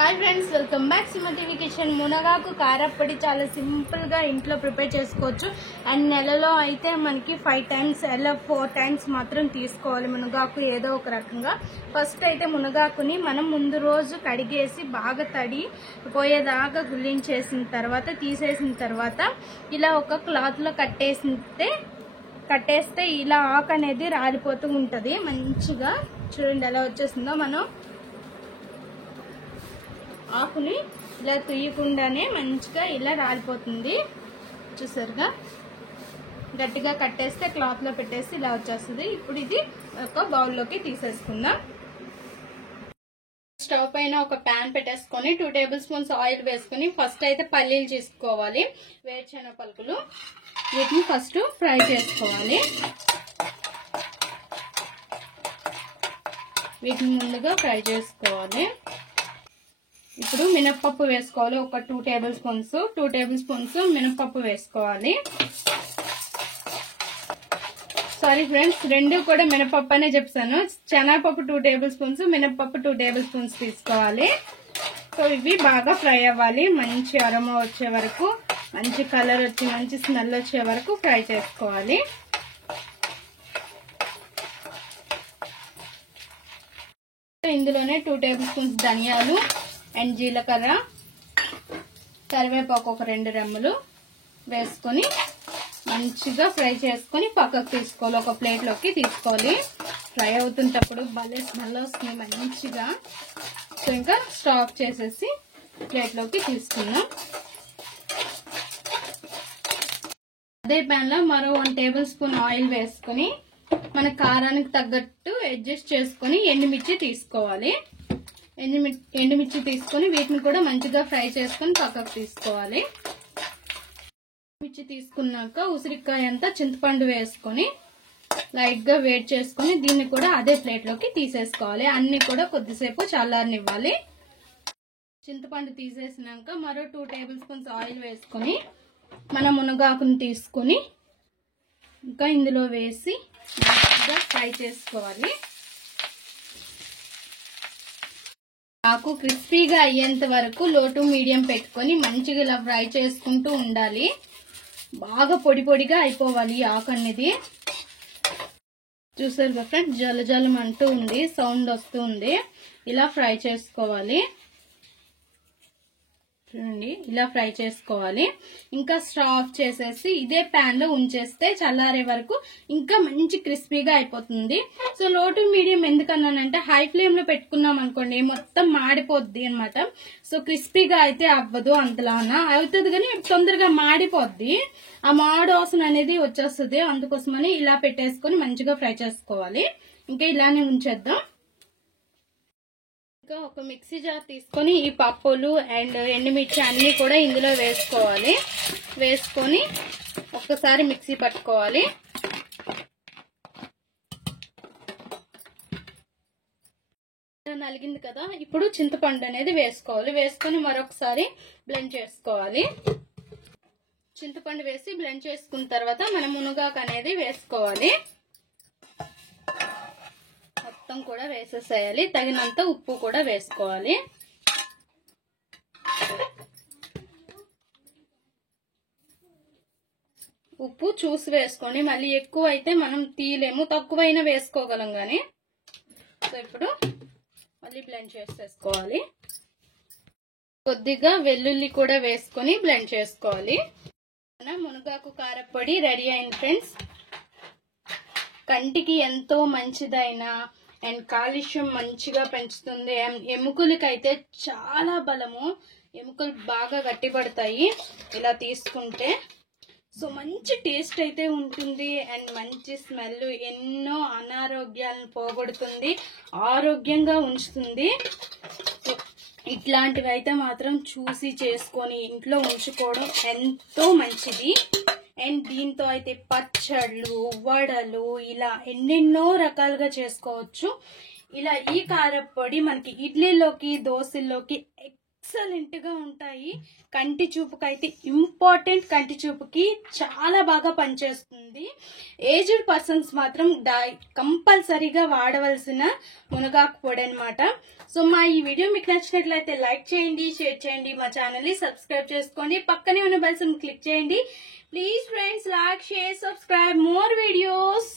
Hi friends, welcome back Suma TV kitchen. మునగాకు కారప్పొడి చాలా సింపుల్గా ఇంట్లో ప్రిపేర్ చేసుకోవచ్చు. అండ్ నెలలో అయితే మనకి 5 times అలా 4 times మాత్రం తీసుకోవాలి మునగాకు ఏదో ఒక రకంగా. ఫస్ట్ అయితే మునగాకుని మనం ముందు రోజు కడిగేసి బాగా తడి పోయేదాకా గుల్లించేసిన తర్వాత తీసేసిన తర్వాత ఇలా ఒక క్లాత్లో కట్టేస్తే ఇలా ఆకు అనేది రాలిపోతూ ఉంటుంది. మంచిగా చూడండి ఎలా వచ్చేసిందో. మనం ఆకుని ఇలా తీయకుండానే మంచిగా ఇలా రాలిపోతుంది. చూసారుగా, గట్టిగా కట్టేస్తే క్లాత్ లో పెట్టేసి ఇలా వచ్చేస్తుంది. ఇప్పుడు ఇది ఒక బౌల్లోకి తీసేసుకుందాం. స్టవ్ పైన ఒక ప్యాన్ పెట్టేసుకొని 2 tablespoons ఆయిల్ వేసుకుని ఫస్ట్ అయితే పల్లీలు చేసుకోవాలి. వేరుశనగ పలుకులు, వీటిని ఫస్ట్ ఫ్రై చేసుకోవాలి. వీటిని ముందుగా ఫ్రై చేసుకోవాలి. ఇప్పుడు మినప్పప్పు వేసుకోవాలి. ఒక 2 tablespoons మినప్పప్పు వేసుకోవాలి. సారీ ఫ్రెండ్స్, రెండు కూడా మినపప్పు అనే చెప్తాను. శనగపప్పు 2 tablespoons, మినపప్పు 2 tablespoons తీసుకోవాలి. సో ఇవి బాగా ఫ్రై అవ్వాలి. మంచి అరోమా వచ్చే వరకు, మంచి కలర్ వచ్చి మంచి స్మెల్ వచ్చే వరకు ఫ్రై చేసుకోవాలి. ఇందులోనే 2 tablespoons ధనియాలు అండ్ జీలకర్ర, కరివేపాకు ఒక 2 రెమ్మలు వేసుకొని మంచిగా ఫ్రై చేసుకొని పక్కకు తీసుకోవాలి. ఒక ప్లేట్లోకి తీసుకోవాలి. ఫ్రై అవుతుంటప్పుడు భలే స్మెల్ వస్తుంది మంచిగా. సో ఇంకా స్టవ్ ఆఫ్ చేసేసి ప్లేట్లోకి తీసుకుందాం. అదే ప్యాన్ లో మరో 1 tablespoon ఆయిల్ వేసుకొని మన కారానికి తగ్గట్టు అడ్జస్ట్ చేసుకొని ఎండుమిర్చి తీసుకోవాలి. ఎండుమిర్చి తీసుకొని వీటిని కూడా మంచిగా ఫ్రై చేసుకొని పక్కకు తీసుకోవాలి. మిర్చి తీసుకున్నాక ఉసిరికాయ అంతా చింతపండు వేసుకొని లైట్ గా వేడి చేసుకొని దీన్ని కూడా అదే ప్లేట్ లోకి తీసేసుకోవాలి. అన్ని కూడా కొద్దిసేపు చల్లారనివ్వాలి. చింతపండు తీసేసినాక మరో 2 tablespoons ఆయిల్ వేసుకొని మన మునగాకుని తీసుకొని ఇంకా ఇందులో వేసి మంచిగా ఫ్రై చేసుకోవాలి. ఆకు క్రిస్పీగా అయ్యేంత వరకు లో టు మీడియం పెట్టుకొని మంచిగా ఇలా ఫ్రై చేసుకుంటూ ఉండాలి. బాగా పొడి పొడిగా అయిపోవాలి ఆకు అనేది. చూసారు కదా ఫ్రెండ్స్, జలజలం అంటూ ఉంది, సౌండ్ వస్తూ ఉంది. ఇలా ఫ్రై చేసుకోవాలి. చూడండి, ఇలా ఫ్రై చేసుకోవాలి. ఇంకా స్టవ్ ఆఫ్ చేసేసి ఇదే ప్యాన్ లో ఉంచేస్తే చల్లారే వరకు ఇంకా మంచి క్రిస్పీగా అయిపోతుంది. సో లో టు మీడియం ఎందుకన్నానంటే హై ఫ్లేమ్ లో పెట్టుకున్నాం అనుకోండి మొత్తం మాడిపోద్ది అనమాట. సో క్రిస్పీగా అయితే అవ్వదు, అంతలానా అవుతుంది కానీ తొందరగా మాడిపోద్ది. ఆ మాడు వాసన అనేది వచ్చేస్తుంది. అందుకోసమని ఇలా పెట్టేసుకొని మంచిగా ఫ్రై చేసుకోవాలి. ఇంకా ఇలానే ఉంచేద్దాం. ఇంకా ఒక మిక్సీ జార్ తీసుకొని ఈ పప్పులు అండ్ ఎండుమిర్చి అన్ని కూడా ఇందులో వేసుకోవాలి. వేసుకొని ఒక్కసారి మిక్సీ పట్టుకోవాలి. నలిగింది కదా, ఇప్పుడు చింతపండు అనేది వేసుకోవాలి. వేసుకొని మరొకసారి బ్లెండ్ చేసుకోవాలి. చింతపండు వేసి బ్లెండ్ చేసుకున్న తర్వాత మనం మునగాకు అనేది వేసుకోవాలి. మొత్తం కూడా వేసేసేయాలి. తగినంత ఉప్పు కూడా వేసుకోవాలి. ఉప్పు చూసి వేసుకోండి. మళ్ళీ ఎక్కువ అయితే మనం తీయలేము, తక్కువైనా వేసుకోగలం కానీ. సో ఇప్పుడు మళ్ళీ బ్లెండ్ చేసేసుకోవాలి. కొద్దిగా వెల్లుల్లి కూడా వేసుకొని బ్లెండ్ చేసుకోవాలి. మునగాకు కారప్పొడి రెడీ అయింది ఫ్రెండ్స్. కంటికి ఎంతో మంచిదైన అండ్ కాల్షియం మంచిగా పెంచుతుంది. ఎముకలకైతే చాలా బలము. ఎముకలు బాగా గట్టిపడతాయి ఇలా తీసుకుంటే. సో మంచి టేస్ట్ అయితే ఉంటుంది అండ్ మంచి స్మెల్. ఎన్నో అనారోగ్యాలను పోగొడుతుంది, ఆరోగ్యంగా ఉంచుతుంది. ఇట్లాంటివి అయితే మాత్రం చూసి చేసుకొని ఇంట్లో ఉంచుకోవడం ఎంతో మంచిది. అండ్ దీంతో అయితే పచ్చళ్ళు, వడలు ఇలా ఎన్నెన్నో రకాలుగా చేసుకోవచ్చు. ఇలా ఈ కారప్పొడి మనకి ఇడ్లీలోకి, దోశల్లోకి ఎక్సలెంట్ గా ఉంటాయి. కంటి చూపుకైతే ఇంపార్టెంట్, కంటి చూపుకి చాలా బాగా పనిచేస్తుంది. ఏజ్డ్ పర్సన్స్ మాత్రం కంపల్సరీగా వాడవలసిన మునగాకు పొడి అనమాట. సో మా ఈ వీడియో మీకు నచ్చినట్లయితే లైక్ చేయండి, షేర్ చేయండి, మా ఛానల్ ని సబ్స్క్రైబ్ చేసుకోండి, పక్కనే ఉన్న బెల్ సింబల్ క్లిక్ చేయండి. Please friends, like, share, subscribe more videos.